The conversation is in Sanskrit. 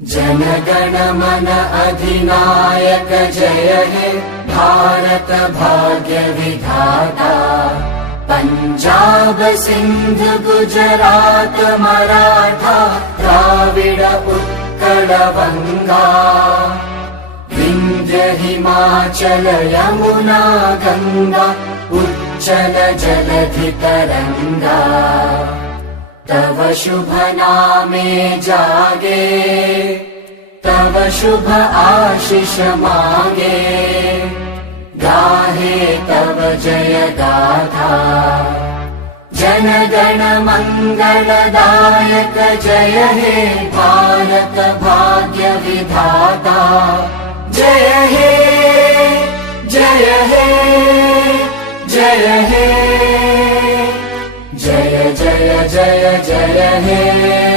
जनगण मन अधिनायक जय हे भारत भाग्य विधाता। पंजाब सिंध गुजरात मराठा द्राविड उत्कल बंगा। विंध्य हिमाचल यमुना गंगा उच्चल जलधि तरंगा। तव शुभ नामे जागे तव शुभ आशीष मांगे। गाहे तव जय गाथा जनगण मंगलदायक जय हे भारत भाग्य विधाता। जय हे जय हे जय हे जय जय जय जय हे।